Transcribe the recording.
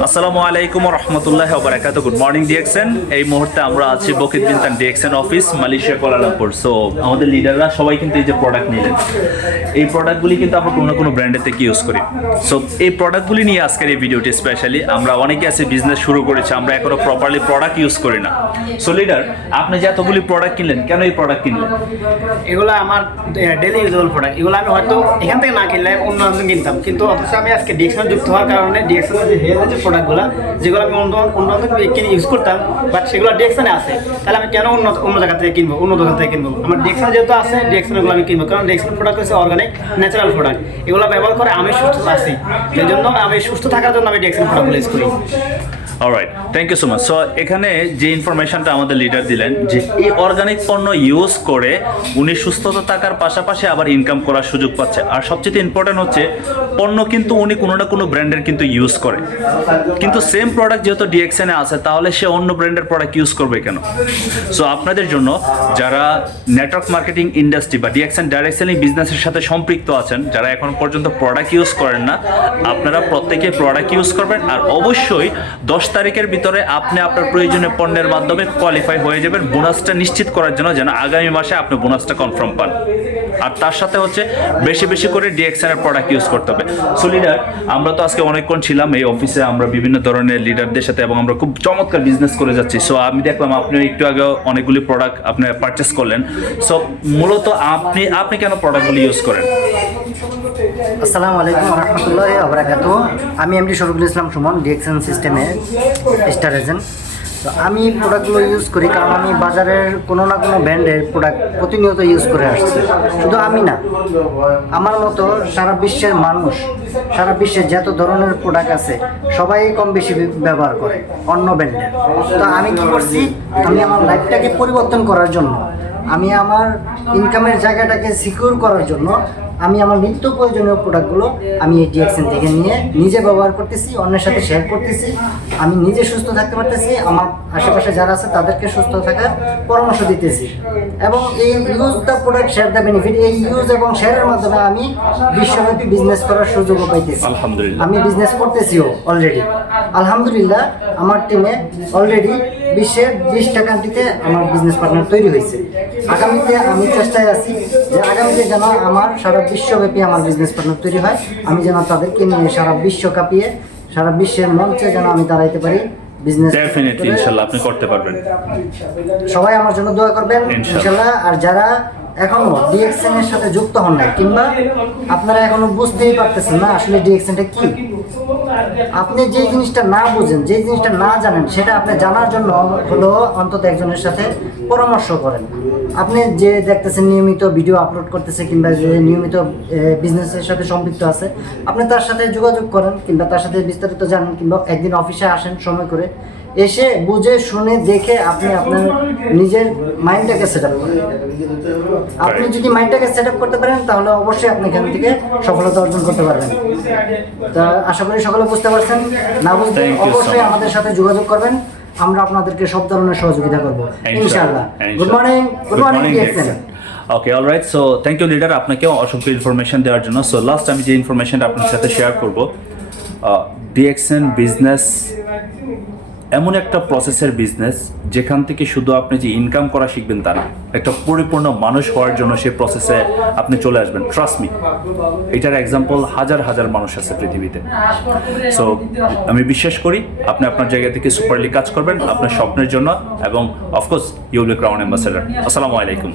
আসসালামু আলাইকুম রহমতুল্লাহি ওয়া বারাকাতুহু। Good morning DXN. এই মুহূর্তে আমরা আছি Bukit Bintang DXN office, Malaysia, Kuala Lumpur. So আমাদের লিডাররা সবাই কিন্তু এই যে প্রোডাক্ট নিলেন, এই প্রোডাক্টগুলি কিন্তু আমরা কোনো না কোনো ব্র্যান্ডের থেকে ইউজ করি। সো এই প্রোডাক্টগুলি নিয়ে আজকের এই ভিডিওটি স্পেশালি আমরা অনেকে আছে বিজনেস শুরু করেছি, আমরা এখনো প্রপারলি প্রোডাক্ট ইউজ করি না। সো লিডার, আপনি যে এতগুলি প্রোডাক্ট কিনলেন, কেন এই প্রোডাক্ট কিনলেন? এগুলো আমার ডেলি ইউজেবল প্রোডাক্ট। এগুলো আমি হয়তো এখান থেকে না কিনলে অন্য অন্য কিনতাম, কিন্তু অথচ আমি আজকে ডিএক্সএন যুক্ত হওয়ার কারণে ডিএক্সএনের যে হেলথের যে প্রোডাক্টগুলো, যেগুলো আমি অন্য কিনে ইউজ করতাম, বাট সেগুলো ডিএক্সএনে আছে, তাহলে আমি কেন অন্য জায়গা থেকে কিনবো, অন্য দোকান থেকে কিনবো? আমার ডিএক্সএন যেহেতু আছে, ডিএক্সএনগুলো আমি কিনবো, কারণ ডিএক্সএন প্রোডাক্ট হচ্ছে অর্গানিক ন্যাচারাল প্রোডাক্ট। এগুলো ব্যবহার করে আমি সুস্থ আছি, সেই জন্য আমি সুস্থ থাকার জন্য আমি ডিএক্সএন প্রোডাক্টগুলো ইউজ করি। Alright, thank you so much. So এখানে যে ইনফরমেশনটা আমাদের লিডার দিলেন যে এই অর্গানিক পণ্য ইউজ করে উনি সুস্থতা থাকার পাশাপাশি আবার ইনকাম করার সুযোগ পাচ্ছে। আর সবচেয়ে ইম্পর্টেন্ট হচ্ছে পণ্য কিন্তু উনি কোনো না কোনো ব্র্যান্ডের কিন্তু ইউজ করে, কিন্তু সেম প্রোডাক্ট যেহেতু ডিএক্সএনে আছে, তাহলে সে অন্য ব্র্যান্ডের প্রোডাক্ট ইউজ করবে কেন? সো আপনাদের জন্য যারা নেটওয়ার্ক মার্কেটিং ইন্ডাস্ট্রি বা ডিএক্সএন ডাইরেক্ট সেলিং বিজনেসের সাথে সম্পৃক্ত আছেন, যারা এখন পর্যন্ত প্রোডাক্ট ইউজ করেন না, আপনারা প্রত্যেকে প্রোডাক্ট ইউজ করবেন। আর অবশ্যই 10 তারিখের ভিতরে আপনি আপনার প্রয়োজনীয় পণ্যের মাধ্যমে কোয়ালিফাই হয়ে যাবেন বোনাসটা নিশ্চিত করার জন্য, যেন আগামী মাসে আপনি বোনাসটা কনফার্ম পান। আর তার সাথে হচ্ছে বেশি বেশি করে ডিএক্সএন এর প্রোডাক্ট ইউজ করতে হবে। সো লিডার, আমরা তো আজকে অনেকক্ষণ ছিলাম এই অফিসে, আমরা বিভিন্ন ধরনের লিডারদের সাথে এবং আমরা খুব চমৎকার বিজনেস করে যাচ্ছি। সো আমি দেখলাম আপনি একটু আগে অনেকগুলি প্রোডাক্ট আপনি পারচেস করলেন। সো মূলত আপনি কেন প্রোডাক্টগুলি ইউজ করেন? আসসালামু আলাইকুম রহমতুল্লাহি ওয়া বারাকাতুহু। আমি এমডি শরীফুল ইসলাম সুমন, ডিএক্সএন সিস্টেমে স্টার এজেন্ট। তো আমি প্রোডাক্টগুলো ইউজ করি কারণ আমি বাজারের কোনো না কোনো ব্র্যান্ডের প্রোডাক্ট প্রতিনিয়ত ইউজ করে আসছি। শুধু আমি না, আমার মতো সারা বিশ্বের মানুষ, সারা বিশ্বের যত ধরনের প্রোডাক্ট আছে সবাই কম বেশি ব্যবহার করে অন্য ব্র্যান্ডের। তো আমি কী করছি, আমি আমার লাইফটাকে পরিবর্তন করার জন্য, আমি আমার ইনকামের জায়গাটাকে সিকিউর করার জন্য আমি আমার নিত্য প্রয়োজনীয় প্রোডাক্টগুলো আমি এই ডিএক্সএন থেকে নিয়ে নিজে ব্যবহার করতেছি, অন্যের সাথে শেয়ার করতেছি। আমি নিজে সুস্থ থাকতে পারতেছি, আমার আশেপাশে যারা আছে তাদেরকে সুস্থ থাকার পরামর্শ দিতেছি। এবং এই use the product share the benefit, এই ইউজ এবং শেয়ারের মাধ্যমে আমি বিশ্বব্যাপী বিজনেস করার সুযোগও পাইতেছি। আলহামদুলিল্লাহ, আমি বিজনেস করতেছিও অলরেডি। আলহামদুলিল্লাহ, আমার টিমে অলরেডি বিশ্বের 20টা কান্ট্রিতে আমার বিজনেস পার্টনার তৈরি হয়েছে। আগামীতে আমি চেষ্টায় আছি যে আগামীতে যেন আমার সারা বিশ্বব্যাপী আমার বিজনেস পার্টনার তৈরি হয়, আমি যেন তাদেরকে নিয়ে সারা বিশ্ব কাঁপিয়ে সারা বিশ্বের মঞ্চে যেন আমি দাঁড়াইতে পারি। বিজনেস ডেফিনেটলি ইনশাআল্লাহ আপনি করতে পারবেন। সবাই আমার জন্য দোয়া করবেন ইনশাআল্লাহ। আর যারা এখনো ডিএক্সএন এর সাথে যুক্ত হন নাই, কিংবা আপনারা এখনো বুঝতেই পারতেছেন না আসলে ডিএক্সএনটা কি, আপনি যে জিনিসটা না বুঝেন, যে জিনিসটা না জানেন, সেটা আপনি জানার জন্য হলো অন্তত একজনের সাথে পরামর্শ করেন। আপনি যে দেখতেছেন নিয়মিত ভিডিও আপলোড করতেছে, কিংবা যে নিয়মিত বিজনেসের সাথে সম্পৃক্ত আছে, আপনি তার সাথে যোগাযোগ করেন, কিংবা তার সাথে বিস্তারিত জানেন, কিংবা একদিন অফিসে আসেন সময় করে, এসে বুঝে শুনে দেখে আপনি আপনার নিজের মাইন্ডটাকে সেট আপ করেন। আপনি যদি মাইন্ডটাকে সেট আপ করতে পারেন, তাহলে অবশ্যই আপনি এখান থেকে সফলতা অর্জন করতে পারবেন। তা আশা করি সকলে বুঝতে পারছেন। না বুঝতে অবশ্যই আমাদের সাথে যোগাযোগ করবেন, আমরা আপনাদেরকে সব ধরনের সহযোগিতা করবো ইনশাআল্লাহ। Good morning, good morning DXN. Okay, alright. So thank you leader, আপনাকে অসংখ্য ইনফরমেশন দেওয়ার জন্য। সো লাস্ট আমি যে ইনফরমেশনটা আপনার সাথে শেয়ার করব, ডিএক্সএন বিজনেস এমন একটা প্রসেসের বিজনেস যেখান থেকে শুধু আপনি যে ইনকাম করা শিখবেন তা না, একটা পরিপূর্ণ মানুষ হওয়ার জন্য সেই প্রসেসে আপনি চলে আসবেন। ট্রাস্ট মি, এটার এক্সাম্পল হাজার হাজার মানুষ আছে পৃথিবীতে। সো আমি বিশ্বাস করি আপনি আপনার জায়গা থেকে সুপারলি কাজ করবেন আপনার স্বপ্নের জন্য, এবং of course you will be crown ambassador. আসসালামু আলাইকুম।